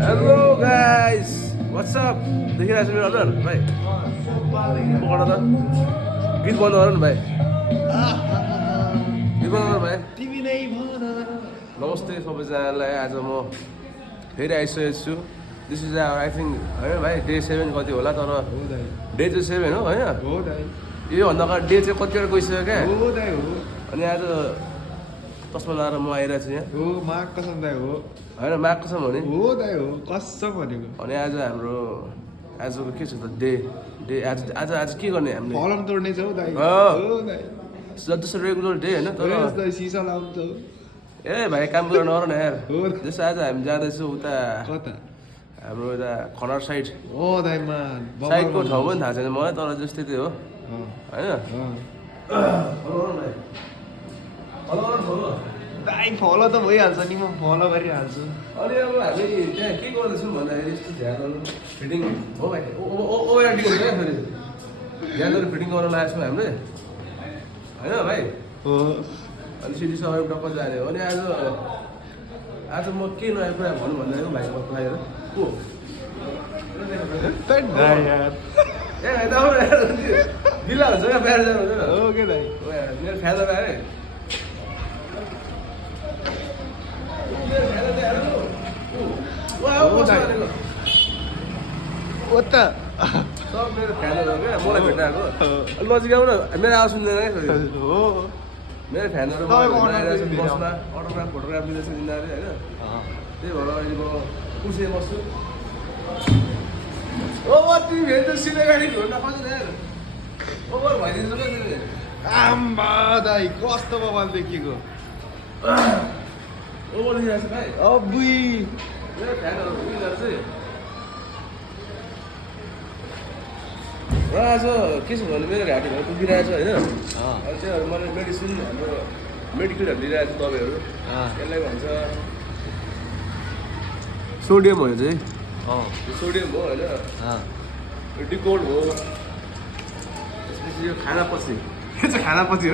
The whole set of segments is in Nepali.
हेलो गाइस व्हाट्स अप देखिरहेको छु मेरो अनुहार भाइ पकड त गीत बन्द गर न भाइ गीत बन्द गर भाइ तिमी नै भन नमस्ते सबैजनालाई आज म फेरि आइसकेको छु दिस इज आई थिङ्क होइन भाइ डे 7 कति होला तर डे चाहिँ 7 हो होइन हो दाइ योभन्दा अगाडि डे चाहिँ कतिवटा गइसक्यो क्या हो दाइ हो अनि आज चस्मा लगाएर म आइरहेको छु यहाँ हो माग कसम दाइ हो होइन माग कसम भने हो दाइ हो कसम भनेको अनि आज हाम्रो आजको के छ त डे डे आज आज आज के गर्ने हामीले फलम तोड्ने छौ दाइ हो। हो दाइ जस्तो रेगुलर डे होइन तर यस दाइ सिसा लाउँछौ ए भाइ काम गरेर नगर न यार हो। जस्तो आज हामी जाँदैछौँ उता कता हाम्रो यता खनार साइड हो दाइ मान साइडको ठाउँ पनि थाहा छैन मलाई तर जस्तै त्यो हो होइन दाइ फलो त भइहाल्छ नि म फलो गरिहाल्छु अनि अब हामी त्यहाँ के गर्दैछौँ भन्दाखेरि यस्तो ध्यानहरू फिटिङ हो भाइ ओभरएडिङ हुन्छ क्या फेरि ध्यानहरू फिटिङ गर्न लागेको छौँ हामीले होइन भाइ हो अनि सिटी सहयोग टक्क जाने हो अनि आज म के नयाँ कुरा भनौँ भन्दाखेरि भाइको बाहिर को दाइ यार ए भाइ त आउनु यार बिल्ला हुन्छ क्या बाहिर जानु हुन्छ हो के दाइ मेरो फ्यान बाहिर हो दाइ ओ त सब मेरो फ्यानहरू हो क्या मलाई भेट्न आएको अनि नजिक आउन मेरो आवाज सुन्दैन क्या फेरि हो मेरो फ्यानहरू तपाईँको बसमा अटोग्राफ फोटोग्राफ लिँदैछ तिनीहरू होइन त्यही भएर अहिले म कुर्सी बस्छु ओ तिमी फेरि त सिधै गाडी घुम्न खोज्दैन यार ओभर भइदिन्छ क्या तिमीले आम्बा दाइ कस्तो बवाल देखिएको ओभर देखिरहेको छ भाइ अबुई मेरो फ्यानहरू यिनीहरू चाहिँ र आज के छ भने मेरो घाँटीहरू दुखिरहेको छ होइन अनि चाहिँ मैले मेडिसिन हाम्रो मेडिकलहरू लिइरहेको छु दबाईहरू यसलाई भन्छ सोडियम हो यो चाहिँ यो सोडियम हो होइन यो डिकोल्ड हो त्यसपछि यो खानापछि यो चाहिँ खानापछि हो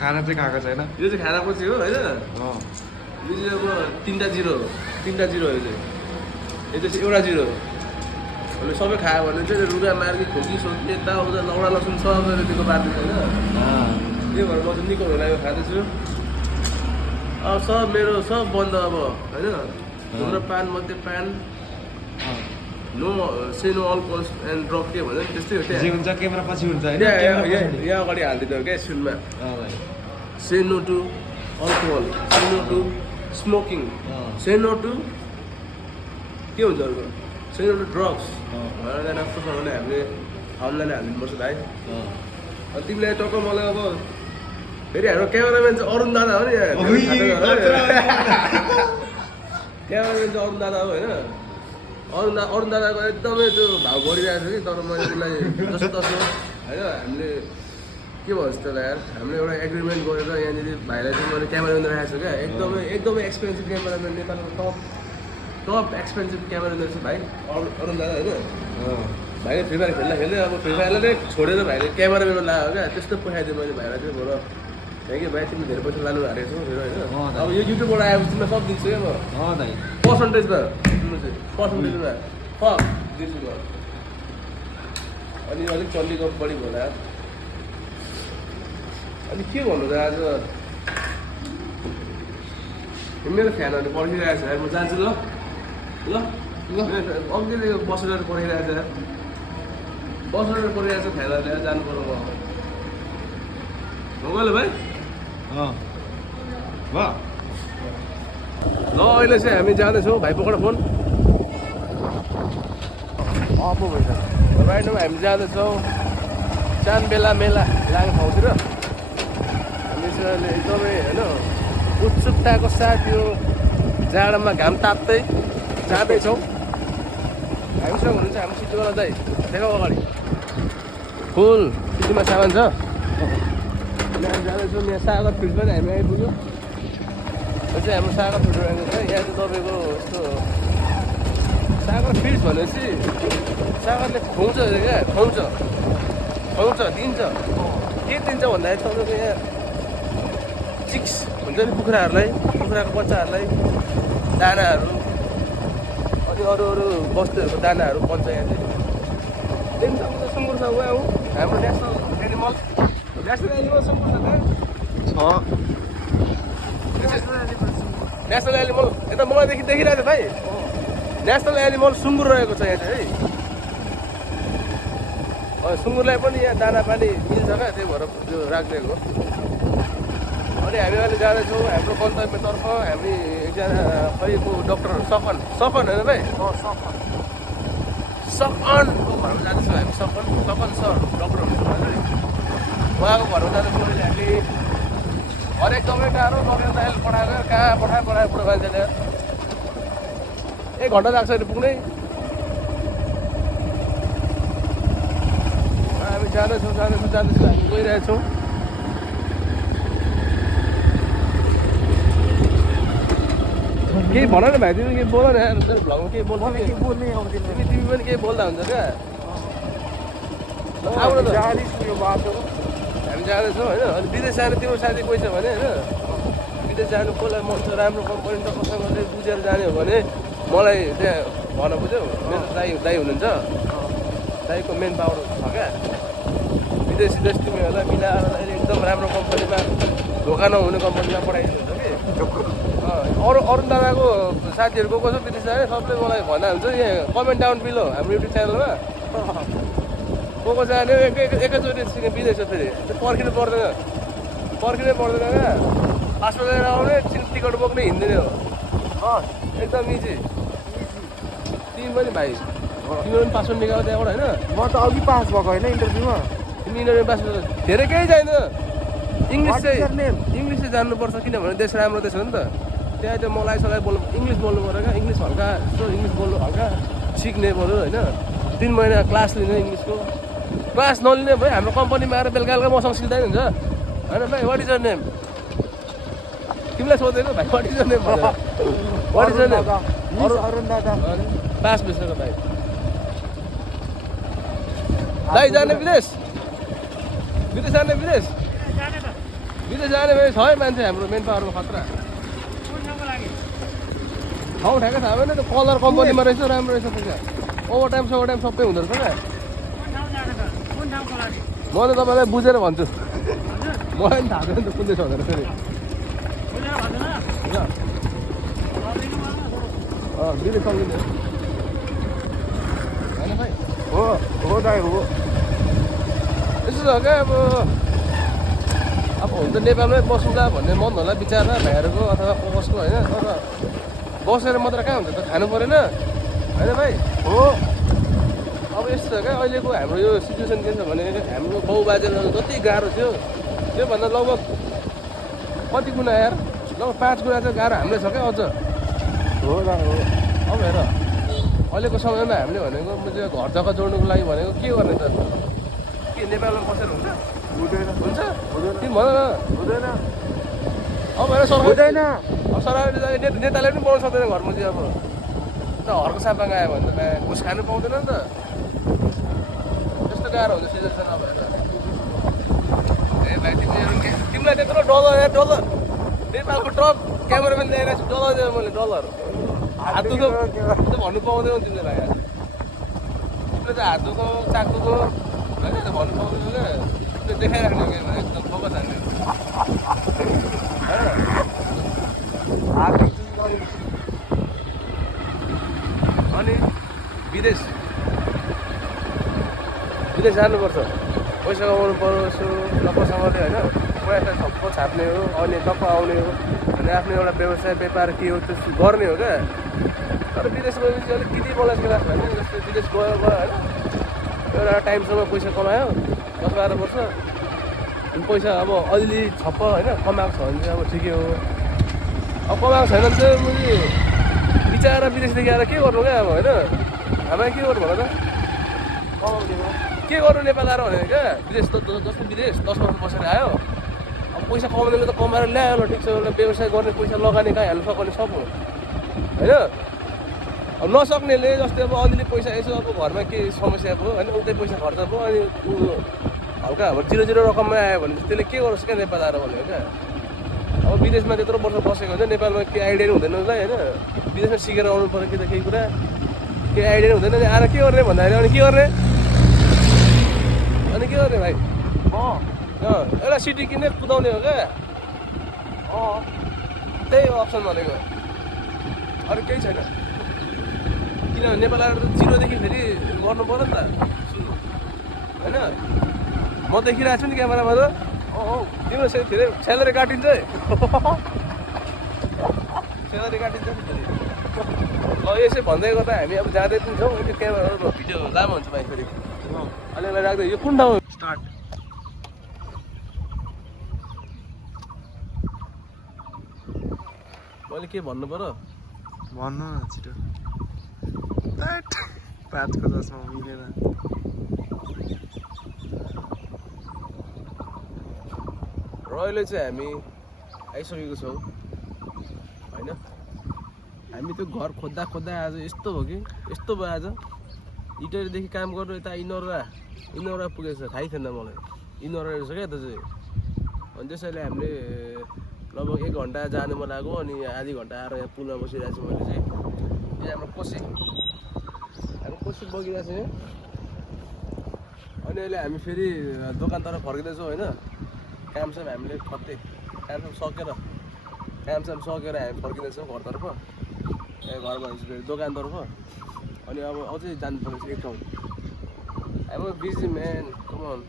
खाना चाहिँ खाएको छैन यो चाहिँ खानापछि हो होइन यो चाहिँ अब तिनवटा जिरो हो यो चाहिँ एउटा जिरो हो अनि सबै खायो भने चाहिँ रुगा मार्गी खोकी सोकी यताउता लौडा लसुन सबैले दिएको पार्दैछ होइन त्यही भएर म चाहिँ निको हुँदैन खाँदैछु अब सब मेरो सब बन्द अब होइन हाम्रो पान मध्ये पान no say no alcohol and drug के भन्छ नि त्यस्तै हो जे हुन्छ क्यामेरा पछि हुन्छ होइन यहाँ अगाडि हालिदिनु क्या सुनमा say no to alcohol say no to smoking say no to के हुन्छ अर्को से नो टु ड्रग्स भनेर नस्तो छ भने हामीले खाउनलाई नै हालिदिनुपर्छ भाइ तिमीलाई टक्क मलाई अब फेरि हाम्रो क्यामेराम्यान चाहिँ अरुण दादा हो नि क्यामेराम्यान चाहिँ अरुण दादा हो होइन अरुण दादाको एकदमै त्यो भाउ बढिरहेको छ कि तर मैले उसलाई जस्तो तस्तो होइन हामीले के भन्छ त्यसलाई यार हामीले एउटा एग्रिमेन्ट गरेर यहाँनिर भाइलाई चाहिँ मैले क्यामेराम्यान राखेको छु क्या एकदमै एक्सपेन्सिभ क्यामेराम्यान नेपालको टप एक्सपेन्सिभ क्यामेराम्यान रहेछ भाइ अरुण दादा होइन भाइले फ्री फायर खेल्दै अब फ्री फायरलाई नै छोडेर भाइले क्यामेराम्यानमा लगायो क्या त्यस्तो पठाइदिएँ मैले भाइलाई चाहिँ बरु थ्याङ्क यू भाइ तिमी धेरै पैसा लानु हालेको छौ फेरि होइन अब यो युट्युबबाट आएपछि तिमीलाई सब दिन्छु क्या म पर्सन्टेजमा तिम्रो चाहिँ पर्सन्टेजमा दिन्छु म अनि अलिक चल्लीको बढी होला अनि के भन्नु त आज मेरो फ्यानहरू पर्खिरहेको छ यार म जान्छु ल अघिले बसेर पर्खिरहेको छ बसेर पर्खिरहेको छ फ्यानहरूले जानु पर्यो म गयो भाइ ल अहिले चाहिँ हामी जाँदैछौँ भाइ पक्ड फोन पो भइसक्यो राइटमा हामी जाँदैछौँ चानबेला मेला लाग्ने ठाउँतिर हामी चाहिँ अहिले एकदमै होइन उत्सुकताको साथ यो जाडोमा घाम ताप्दै जाँदैछौँ हामीसँग हुनुहुन्छ हाम्रो सिटीवाला दाइ देखाऊ अगाडि फुल सिटीमा सामान छ यहाँ जाँदैछौँ यहाँ सागर फिल्ड पनि हामी आइपुग्यौँ यो चाहिँ हाम्रो सागर फिल्ड रहेको छ यहाँ चाहिँ तपाईँको यस्तो सागर फिल्ड भनेपछि सागरले खुवाउँछ क्या खुवाउँछ दिन्छ के दिन्छ भन्दाखेरि तपाईँको यहाँ चिक्स हुन्छ नि कुखुराको बच्चाहरूलाई दानाहरू अरू वस्तुहरूको दानाहरू बन्छ यहाँ चाहिँ एकदम सुँगुर छ उहाँ हो हाम्रो नेसनल एनिमल सुँगुर छ त्यहाँ नेसनल एनिमल यता मलाई देखिरहेको छ भाइ नेसनल एनिमल सुँगुर रहेको छ यहाँ चाहिँ है सुँगुरलाई पनि यहाँ दाना पानी मिल्छ क्या त्यही भएर त्यो राखिदिएको अनि हामी अहिले जाँदैछौँ हाम्रो गन्तव्यतर्फ हामी एकजना खैको डक्टर सपन होइन भाइ सपनको घरमा जाँदैछौँ हामी सपन सर डक्टर हुनुहुन्छ उहाँको घरमा जाँदैछौँ अहिले हामी हरेक दबाई टाढो लगेर अहिले पठाएर कहाँ पठाएर बुढो मान्छेले 1 घन्टा लाग्छ अहिले पुग्नै हामी जाँदैछौँ हामी गइरहेछौँ केही भन न भाइ तिमी केही बोल न भ्लगमा केही बोल्छ तिमी पनि केही बोल्दा हुन्छ क्या आउनु त हामी जाँदैछौँ होइन अनि विदेश जानु तिम्रो साथी कोही छ भने होइन विदेश जानु कसलाई मन छ राम्रो कम्पनी त कसैले बुझेर जाने हो भने मलाई त्यहाँ भन बुझ्यौ मेरो दाइ हुनुहुन्छ दाइको मेन पावर छ क्या विदेश तिमीहरूलाई मिलाएर अहिले एकदम राम्रो कम्पनीमा धोका नहुने कम्पनीमा पठाइदिनुहुन्छ कि अरू दादाको साथीहरू गएको छ विदेश जाने सबले मलाई भन्दा हुन्छ यहाँ कमेन्ट डाउन बिलो हाम्रो युट्युब च्यानलमा को जाने एकैचोटि विदेश फेरि त्यो पर्खिनै पर्दैन क्या पासपोर्ट लिएर आउने टिकट बोक्ने हिँड्दिने हो एकदम इजी तिमी पनि भाइ तिमी पनि पासपोर्ट निकाल्यो त्यहाँबाट होइन म त अघि पास भएको होइन इन्टरभ्यूमा तिमी इन्टरभ्यू पासपोर्ट धेरै केही चाहिँदैन इङ्ग्लिस चाहिँ जान्नुपर्छ किनभने देश राम्रो देश हो नि त त्यहाँ त्यो मलाई बोल्नु इङ्ग्लिस बोल्नु पऱ्यो क्या इङ्ग्लिस हल्का इङ्ग्लिस बोल्नु हल्का सिक्ने पऱ्यो होइन 3 महिना क्लास लिने इङ्ग्लिसको क्लास नलिने भयो हाम्रो कम्पनीमा आएर बेलुका मसँग सिक्दैन हुन्छ होइन भाइ वाट इज यर नेम तिमीलाई सोधेको भाइ what is your name what is your name pass भइसक्यो दाइ जाने विदेश जाने विदेश जाने भने छ है मान्छे हाम्रो मेन पावरमा खतरा ठाउँ ठ्याक्कै थाहा भएन त्यो कलर कम्पनीमा रहेछ राम्रो रहेछ त्यहाँ ओभर टाइम सबै हुँदो रहेछ क्या म त तपाईँलाई बुझेर भन्छु मलाई पनि थाहा छैन त कुन चाहिँ छ भनेर फेरि विदेश सक्दिनँ होइन भाइ हो दाइ हो यस्तो छ क्या अब हुन्छ नेपालमै बसौँला भन्ने मन होला विचारमा भाइहरूको अथवा कसको होइन तर बसेर मात्र कहाँ हुन्छ त खानु परेन होइन भाइ हो अब यस्तो छ क्या अहिलेको हाम्रो यो सिचुएसन के छ भने हाम्रो बाउ बाजेलाई जति गाह्रो थियो त्योभन्दा लगभग कति गुणा यार लगभग 5 गुणा चाहिँ गाह्रो हामीलाई छ क्या अझ हो दाइ हो अब हेर अहिलेको समयमा हामीले भनेको घर जग्गा जोड्नुको लागि भनेको के गर्ने त के नेपालमा बसेर हुन्छ हुन्छ तिमी भन न हुँदैन अब हेर सरकार हुँदैन अब सरकारले नेताले पनि पाउनु सक्दैन घरमा चाहिँ अब त हर्को सापा आयो भने त घुस खानु पाउँदैन नि त त्यस्तो गाह्रो हुन्छ सिचुएसन अब हेर ए भाइ तिमीलाई त्यत्रो डलर नेपालको ट्रक क्यामेराम्यान ल्याइरहेको छु डलर दिएँ मैले डलर हात दुखो भन्नु पाउँदैनौ तिमीले भाइ तिमीले त हात दुखो चाक दुखो होइन भन्नु पाउँदैनौ क्या तिमीले देखाइराख्ने एकदम फोकस हाल्ने अनि विदेश जानुपर्छ पैसा कमाउनु पर्यो यसो टप्पसँगले होइन पैसा ठप्प छाप्ने हो अनि टप्प आउने हो अनि आफ्नो एउटा व्यवसाय व्यापार के हो त्यो गर्ने हो क्या तर विदेश गएपछि अलिक किति मलाई के लाग्छ भने जस्तै विदेश गयो होइन एउटा टाइमसम्म पैसा कमायो 10-12 वर्ष अनि पैसा अब अलिअलि छप्प होइन कमाएको छ भने चाहिँ अब ठिकै हो अब कमाएको छैन भने चाहिँ मैले बिचाएर विदेशदेखि आएर के गर्नु क्या अब होइन हामीलाई के गर्नु भन त के गर्नु नेपाल आएर भने क्या विदेश जस्तो विदेश 10 वर्ष बसेर आयो अब पैसा कमाउनेले त कमाएर ल्यायो ल ठिक छ एउटा व्यवसाय गर्ने पैसा लगाने कहाँ हाल्नु सक्ने सब हो होइन अब नसक्नेले जस्तै अब अलिअलि पैसा यसो अब घरमा के समस्या भयो होइन उतै पैसा खर्च भयो अनि हल्का अब 0 रकममा आयो भने त्यसले के गरोस् क्या नेपाल आएर भनेको क्या अब विदेशमा त्यत्रो वर्ष बसेको हुन्छ नेपालमा केही आइडिया हुँदैन उसलाई होइन विदेशमा सिकेर आउनु पऱ्यो कि त केही कुरा केही आइडिया हुँदैन नि आएर के गर्ने भन्दाखेरि अनि के गर्ने भाइ एउटा सिटी किन्ने कुदाउने हो क्या त्यही हो अप्सन भनेको अरू केही छैन किनभने नेपाल आएर त जिरोदेखि फेरि गर्नु पऱ्यो नि त होइन म देखिरहेको छु नि क्यामेरामा त तिम्रो फेरि स्यालेरी काटिन्छ है स्यालेरी काटिन्छ नि फेरि ल यसै भन्दै गर्दा हामी अब जाँदै पनि छौँ त्यो क्यामेराहरू भिडियो लामो हुन्छ भाइ फेरि अलिअलि राख्दै यो कुन ठाउँ स्टार्ट मैले के भन्नु पऱ्यो भन्नु न छिटो 5को 10मा मिलेन र अहिले चाहिँ हामी आइसकेको छौँ होइन हामी त्यो घर खोज्दा खोज्दा आज यस्तो भयो कि यस्तो भयो आज इटरीदेखि काम गर्नु यता इनौरा पुगेछ थाहै थिएन मलाई इनौरा रहेछ क्या त चाहिँ अनि त्यसैले हामीले लगभग 1 घन्टा जानुमा लाग्यो अनि आधी घन्टा आएर यहाँ पुलमा बसिरहेको छु मैले चाहिँ यहाँ हाम्रो कोसी बगिरहेको छ यहाँ अनि अहिले हामी फेरि दोकानतिर फर्किँदैछौँ होइन कामसाम हामीले खत्तै कामसाम सकेर हामी फर्किँदैछौँ घरतर्फ घर भनेपछि फेरि दोकानतर्फ अनि अब अझै जानुपर्ने छ एक ठाउँ अब बिजी म्यान कमन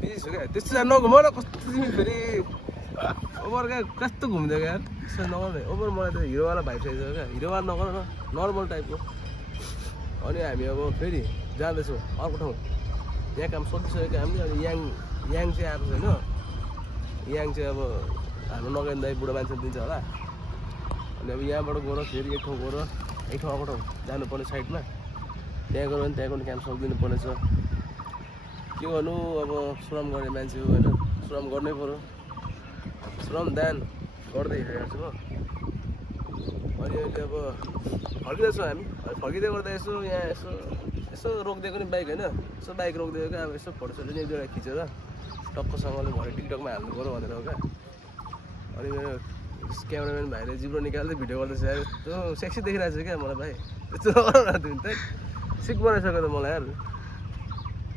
बिजी छु क्या त्यस्तो जानु नघुम न कस्तो तिमी फेरि ओभर क्या कस्तो घुम्दै क्या त्यसो नगर्ने ओभर मलाई त हिरोवाला भाइ चाहिन्छ क्या हिरोवाला नगर न नर्मल टाइपको अनि हामी अब फेरि जाँदैछौँ अर्को ठाउँ यहाँ काम सकिसकेको हामीले अनि याङ चाहिँ आएको छैन याङ चाहिँ अब हाम्रो नगेन दाइ बुढो मान्छे दिन्छ होला अनि अब यहाँबाट गएर फेरि एक ठाउँ गएर एक ठाउँ अर्को ठाउँ जानुपर्ने साइडमा त्यहाँ गयो भने त्यहाँको काम सकिदिनु पर्नेछ के गर्नु अब श्रम गर्ने मान्छे हो होइन श्रम गर्नै पऱ्यो श्रम दान गर्दै हिँडिरहेको छु म अनि अहिले अब फर्किँदैछौँ हामी फर्किँदै गर्दा यसो यहाँ यसो रोकिदिएको नि बाइक होइन यसो बाइक रोकिदिएको क्या अब यसो फोटोसोटो नि एक दुईवटा खिचेर टक्कसँगले भरे टिकटकमा हाल्नु पऱ्यो भनेर हो क्या अनि मेरो क्यामेराम्यान भाइले जिब्रो निकाल्दै भिडियो गर्दैछ यार यस्तो सेक्सी देखिरहेको छ क्या मलाई भाइ त्यस्तो नगर न तिमी त सिक बनाइसक्यो त मलाई यार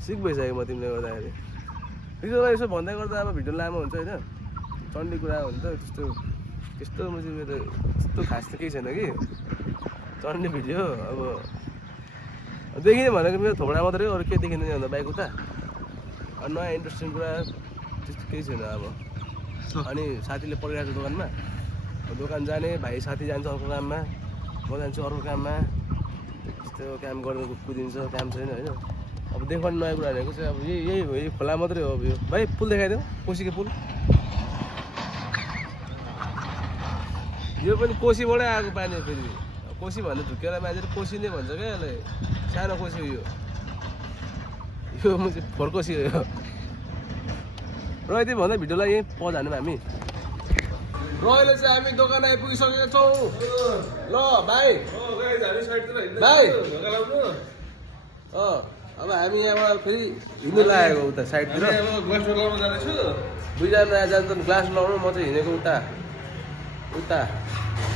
सिक भइसक्यो म तिमीले गर्दाखेरि यसो भन्दै गर्दा अब भिडियो लामो हुन्छ होइन चण्डी कुरा हुन्छ त्यस्तो म चाहिँ मेरो त्यस्तो खास त केही छैन कि चढ्ने भिडियो अब देखिने भनेको मेरो थोडा मात्रै अरू के देखिँदैन भन्दा बाइक उता नयाँ इन्ट्रेस्टिङ कुरा त्यस्तो केही छैन अब अनि साथीले पढिरहेको छ दोकानमा दोकान जाने भाइ साथी जान्छ अर्को काममा म जान्छु अर्को काममा त्यस्तो काम गर्नु कुदिन्छ काम छैन होइन अब देखाउने नयाँ कुरा भनेको चाहिँ अब यही हो यही खोला मात्रै हो अब यो भाइ पुल देखाइदिउँ कोसीको पुल यो पनि कोसीबाटै आएको पानी फेरि कोसी भन्दा झुकेर मान्छेले कोसी नै भन्छ क्या यसलाई सानो कोसी हो यो म चाहिँ फोरकोसी हो यो र यति भन्दा भिडियोलाई यहीँ पज हान्यौँ हामी र अहिले चाहिँ हामी दोकान आइपुगिसकेका छौँ ल भाइ अब हामी यहाँबाट फेरि हिँड्नु लागेको उता साइडतिर दुईजना जान्छ ग्लास लगाउनु म चाहिँ हिँडेको उता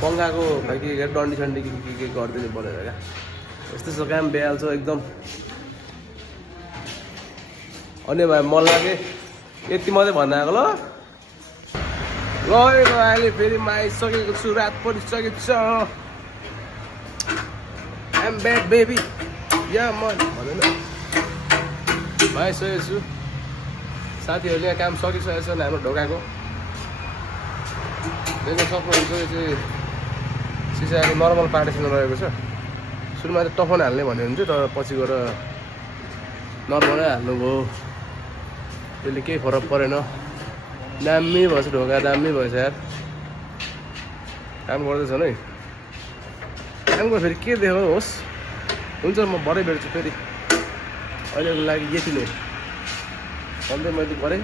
पङ्खाको खै के डन्डी सन्डी के गरिदिनु परेर क्या यस्तो छ काम भइहाल्छ एकदम अनि भाइ मन लागे यति मात्रै भन्न आएको ल अहिले फेरि म आइसकेको छु रात परिसकेको छ आइएम ब्याड बेबी या म भनौँ न आइसकेको छु साथीहरूले यहाँ काम सकिसकेको छ हाम्रो ढोकाको देख्न सक्नुहुन्छ यो चाहिँ सिसाले नर्मल पार्टिसन रहेको छ सुरुमा चाहिँ टफन हाल्ने भन्यो हुन्थ्यो तर पछि गएर नर्मलै हाल्नुभयो त्यसले केही फरक परेन दामी भएछ ढोका दामी भएछ यार काम गर्दैछन् है कामको फेरि के देखाउनुहोस् हुन्छ म भरे भेट्छु फेरि अहिलेको लागि यति नै भन्दै मैले गरेँ